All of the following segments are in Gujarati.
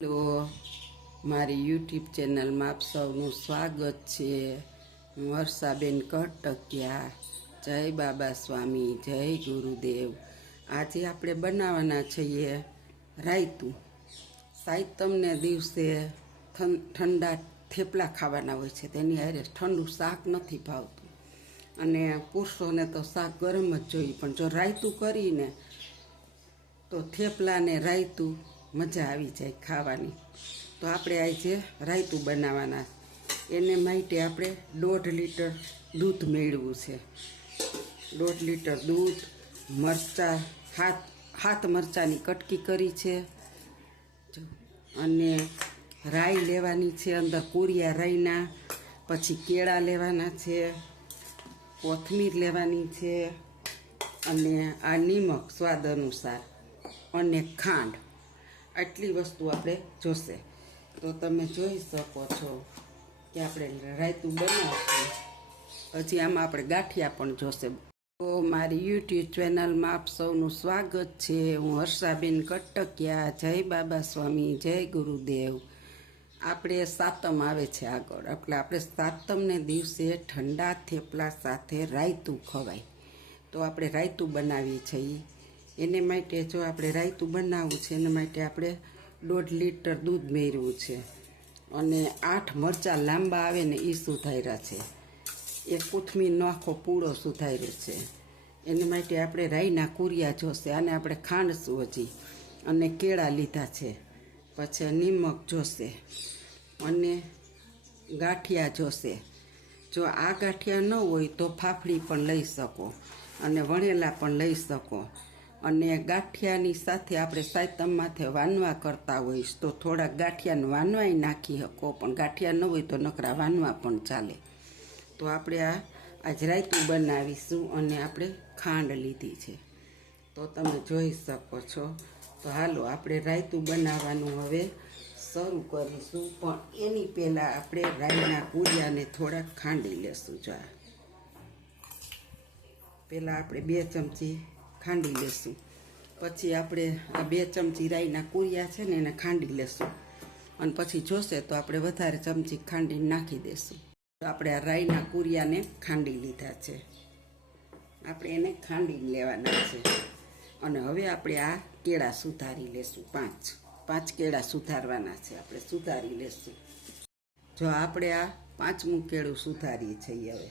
હેલો, મારી યુટ્યુબ ચેનલમાં આપ સૌનું સ્વાગત છે. હું વર્ષાબેન કટકિયા. જય બાબા સ્વામી, જય ગુરુદેવ. આજે આપણે બનાવવાના છીએ રાયતું. સાતમને દિવસે ઠંડા થેપલા ખાવાના હોય છે, તેની હારે ઠંડુ શાક નથી ભાવતું, અને પુરુષોને તો શાક ગરમ જ જોઈએ, પણ જો રાયતું કરીને તો થેપલાને રાયતું મજા આવી જાય ખાવાની. તો આપણે આજે રાયતું બનાવવાના. એને માટે આપણે 1.5 લીટર દૂધ મેળવું છે. 1.5 લીટર દૂધ, મરચાં, હાથ મરચાંની કટકી કરી છે, અને રાઈ લેવાની છે, અંદર કુરિયા રાઈના. પછી કેળા લેવાના છે, કોથમીર લેવાની છે, અને આ નિમક સ્વાદ અનુસાર, અને ખાંડ. આટલી વસ્તુ આપણે જોશે. તો તમે જોઈ શકો છો કે આપણે રાયતું બનાવશું. પછી આમાં આપણે ગાંઠિયા પણ જોશે. તો મારી યુટ્યુબ ચેનલમાં આપ સૌનું સ્વાગત છે. હું વર્ષાબેન કટકિયા. જય બાબા સ્વામી, જય ગુરુદેવ. આપણે સાતમ આવે છે આગળ, એટલે આપણે સાતમને દિવસે ઠંડા થેપલા સાથે રાયતું ખવાય. તો આપણે રાયતું બનાવીએ છીએ. એને માટે જો આપણે રાયતું બનાવવું છે, એના માટે આપણે 1.5 લીટર દૂધ મેળવ્યું છે, અને 8 મરચાં લાંબા આવે ને એ સુધાર્યા છે, એક કોથમીરનો આખો પૂળો સુધાર્યો છે. એને માટે આપણે રાઈના કુરિયા જોશે, આને આપણે ખાંડશું હજી, અને કેળા લીધા છે. પછી નિમક જોશે, અને ગાંઠિયા જોશે. જો આ ગાંઠિયા ન હોય તો ફાફડી પણ લઈ શકો, અને વણેલા પણ લઈ શકો. અને ગાંઠિયાની સાથે આપણે સાતમમાંથી વાનવા કરતા હોઈશ તો થોડાક ગાંઠિયાને વાનવાય નાખી શકો, પણ ગાંઠિયા ન હોય તો નકરા વાનવા પણ ચાલે. તો આપણે આજ રાયતું બનાવીશું, અને આપણે ખાંડ લીધી છે, તો તમે જોઈ શકો છો. તો હાલો આપણે રાયતું બનાવવાનું હવે શરૂ કરીશું. પણ એની પહેલાં આપણે રાઈના કુરિયાને થોડાક ખાંડી લેશું. જો પહેલાં આપણે 2 ચમચી ખાંડી લેશું. પછી આપણે આ 2 ચમચી રાઈના કુરિયા છે ને એને ખાંડી લેશું, અને પછી જોશે તો આપણે વધારે ચમચી ખાંડીને નાખી દેશું. તો આપણે આ રાઈના કુરિયાને ખાંડી લીધા છે, આપણે એને ખાંડી લેવાના છે. અને હવે આપણે આ કેળા સુધારી લેશું. 5 કેળા સુધારવાના છે, આપણે સુધારી લેશું. જો આપણે આ 5મું કેળું સુધારીએ છીએ. હવે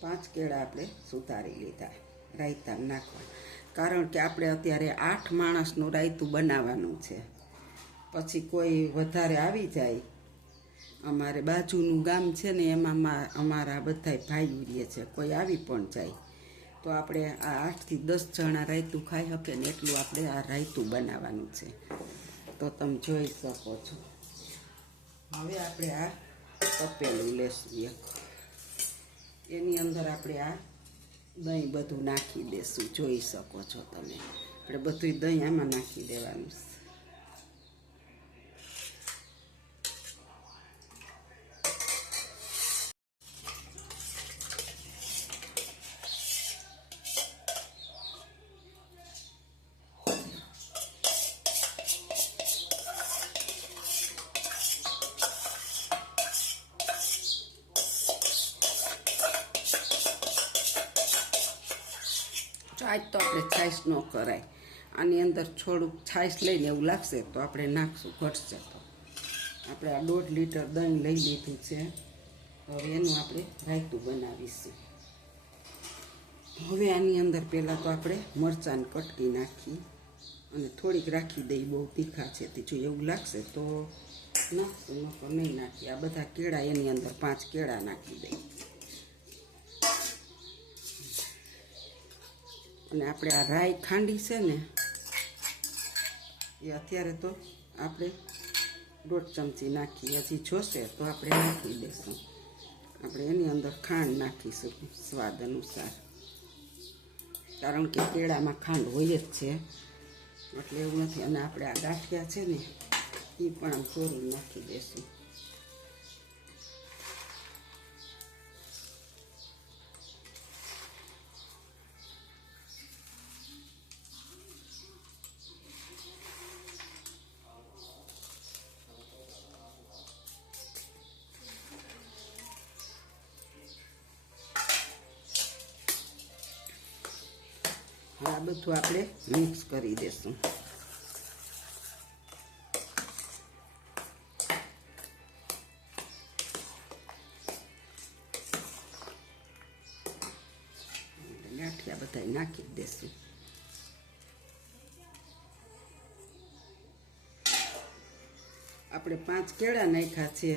5 કેળા આપણે સુધારી લીધા રાયતા નાખવા, કારણ કે આપણે અત્યારે 8 માણસનું રાયતું બનાવવાનું છે. પછી કોઈ વધારે આવી જાય, અમારે બાજુનું ગામ છે ને, એમાં અમારા બધા ભાઈઓ રહે છે, કોઈ આવી પણ જાય તો આપણે આ 8 થી 10 જણા રાયતું ખાઈ શકે ને એટલું આપણે આ રાયતું બનાવવાનું છે. તો તમે જોઈ શકો છો. હવે આપણે આ તપેલું લેશું એક, એની અંદર આપણે આ દહીં બધું નાખી દેશું. જોઈ શકો છો તમે, આપણે બધું દહીં આમાં નાખી દેવાનું છે. આજ તો આપણે છાશ ન કરાય, આની અંદર થોડુંક છાશ લઈને એવું લાગશે તો આપણે નાખશું, ઘટશે તો. આપણે આ 1.5 લીટર દહીં લઈ લીધું છે. હવે એનું આપણે રાયતું બનાવીશું. હવે આની અંદર પહેલાં તો આપણે મરચાંની કટકી નાખી, અને થોડીક રાખી દઈ, બહુ તીખા છે તે જો એવું લાગશે તો નાખશું, નકર નહીં નાખીએ. આ બધા કેળા એની અંદર 5 કેળા નાખી દઈ. અને આપણે આ રાઈ ખાંડી છે ને, એ અત્યારે તો આપણે 1.5 ચમચી નાખી, હજી જોશે તો આપણે નાખી દઈશું. આપણે એની અંદર ખાંડ નાખીશું સ્વાદ અનુસાર, કારણ કે કેળામાં ખાંડ હોય જ છે, એટલે એવું નથી. અને આપણે આ ગાંઠિયા છે ને એ પણ આમ ચોરી નાખી દઈશું. આ બધું આપણે મિક્સ કરી દઈશું. ગાંઠિયા બધા નાખી દઈશું. આપણે 5 કેળા નાખ્યા છે,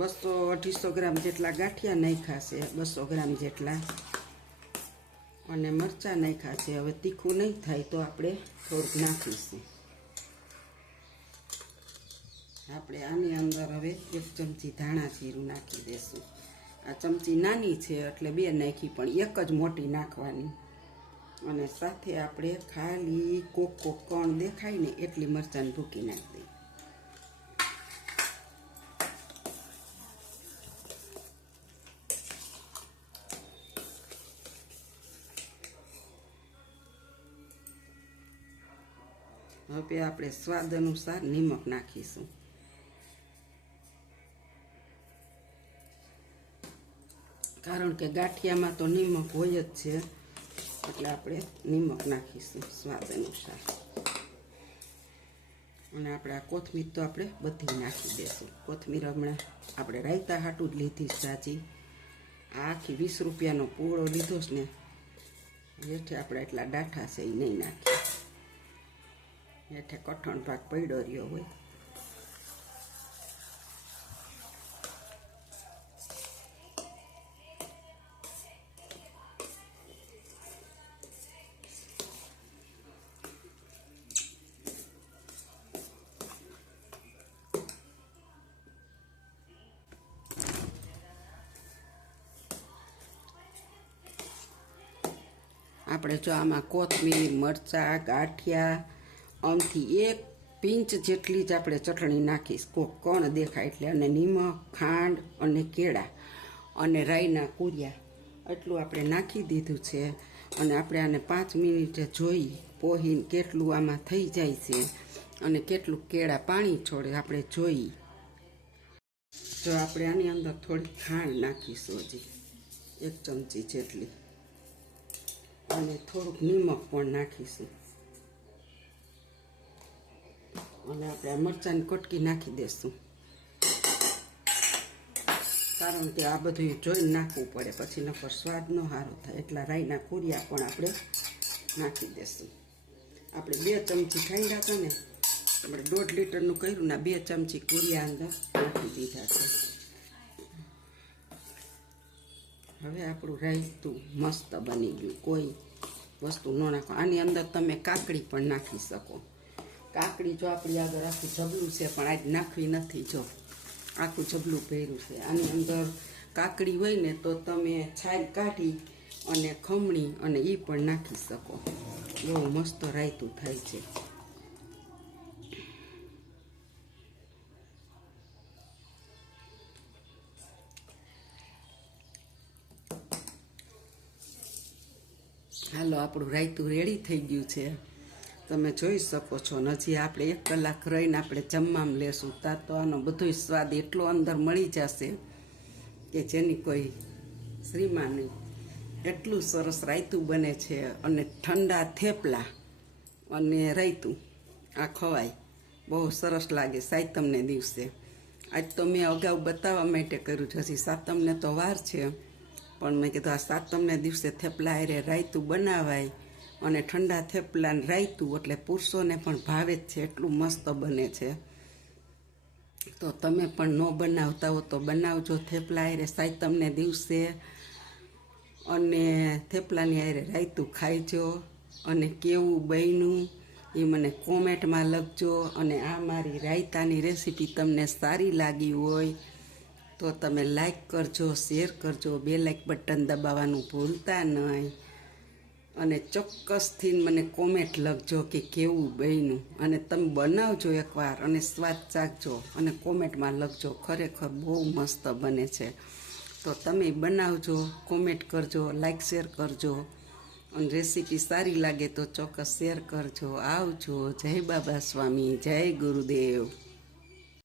200-250 ગ્રામ જેટલા ગાંઠિયા નાખ્યા છે, 200 ગ્રામ જેટલા, અને મરચાં નાખ્યા છે. હવે તીખું નહીં થાય તો આપણે થોડુંક નાખીશું. આપણે આની અંદર હવે 1 ચમચી ધાણા જીરું નાખી દઈશું. આ ચમચી નાની છે એટલે 2 નાખી, પણ 1 જ મોટી નાખવાની. અને સાથે આપણે ખાલી કોક કણ દેખાય ને એટલી મરચાંની ભૂકી નાખી દઈએ. હવે આપણે સ્વાદ અનુસાર નિમક નાખીશું. કારણ કે ગાંઠિયામાં તો નિમક હોય જ છે, એટલે આપણે નિમક નાખીશું સ્વાદ અનુસાર. અને આપણે આ કોથમીર તો આપણે બધી નાખી દઈશું. કોથમીર હમણાં આપણે રાયતા હાટું જ લીધી સાચી. આ આખી 20 રૂપિયાનો પૂળો લીધો છે ને, જેઠે આપણે એટલા ડાઠા છે એ નહીં નાખીએ. હેઠે કઠણ ભાગ પડ્યો રહ્યો હોય. આપણે જો આમાં કોથમીર, મરચાં, ગાંઠિયા, આમથી 1 પિંચ જેટલી જ આપણે ચટણી નાખીશ. કોક કણ દેખાય એટલે. અને નિમક, ખાંડ અને કેળા અને રાઈના કુરિયા એટલું આપણે નાખી દીધું છે. અને આપણે આને 5 મિનિટે જોઈ પોહીને કેટલું આમાં થઈ જાય છે અને કેટલું કેળા પાણી છોડે આપણે જોઈ. જો આપણે આની અંદર થોડી ખાંડ નાખીશું, હજી 1 ચમચી જેટલી, અને થોડુંક નિમક પણ નાખીશું. અને આપણે આ મરચાંની કટકી નાખી દઈશું. કારણ કે આ બધું જોઈને નાખવું પડે, પછી નકર સ્વાદ ન સારો થાય. એટલા રાઈના કુરિયા પણ આપણે નાખી દઈશું. આપણે 2 ચમચી ખાંડ્યા હતા ને, આપણે 1.5 લીટરનું કર્યું ને, 2 ચમચી કુરિયા અંદર નાખી દીધા છે. હવે આપણું રાયતું મસ્ત બની ગયું. કોઈ વસ્તુ ન નાખો. આની અંદર તમે કાકડી પણ નાખી શકો. કાકડી જો આપણી આગળ આખું જબલું છે, પણ આજ નાખવી નથી. જો આખું જબલું ભર્યું છે. આની અંદર કાકડી હોય ને તો તમે છાલ કાઢી અને ખમણી અને એ પણ નાખી શકો. બહુ મસ્ત રાયતું થાય છે. હાલો, આપણું રાયતું રેડી થઈ ગયું છે. તમે જોઈ શકો છો. હજી આપણે 1 કલાક રહીને આપણે જમવામાં લેશું. ત્યાં તો આનો બધો સ્વાદ એટલો અંદર મળી જશે કે જેની કોઈ શ્રીમાં નહીં. એટલું સરસ રાયતું બને છે. અને ઠંડા થેપલા અને રાયતું આ ખવાય. બહુ સરસ લાગે સાતમને દિવસે. આજ તો મેં અગાઉ બતાવવા માટે કર્યું છે. હજી સાતમને તો વાર છે, પણ મેં કીધું આ સાતમને દિવસે થેપલા હારે રાયતું બનાવાય. અને ઠંડા થેપલાને રાયતું એટલે પુરુષોને પણ ભાવે જ છે. એટલું મસ્ત બને છે. તો તમે પણ ન બનાવતા હો તો બનાવજો થેપલા હારે સાતમને દિવસે. અને થેપલાની હારે રાયતું ખાઈજો. અને કેવું બન્યું એ મને કોમેન્ટમાં લખજો. અને આ મારી રાયતાની રેસીપી તમને સારી લાગી હોય તો તમે લાઈક કરજો, શેર કરજો, બેલ બટન દબાવવાનું ભૂલતા નહીં. અને ચોક્કસથી મને કોમેન્ટ લખજો કે કેવું બન્યું. અને તમે બનાવજો એકવાર અને સ્વાદ ચાખજો અને કોમેન્ટમાં લખજો. ખરેખર બહુ મસ્ત બને છે. તો તમે બનાવજો, કોમેન્ટ કરજો, લાઈક શેર કરજો. અને રેસીપી સારી લાગે તો ચોક્કસ શેર કરજો. આવજો. જય બાબા સ્વામી, જય ગુરુદેવ.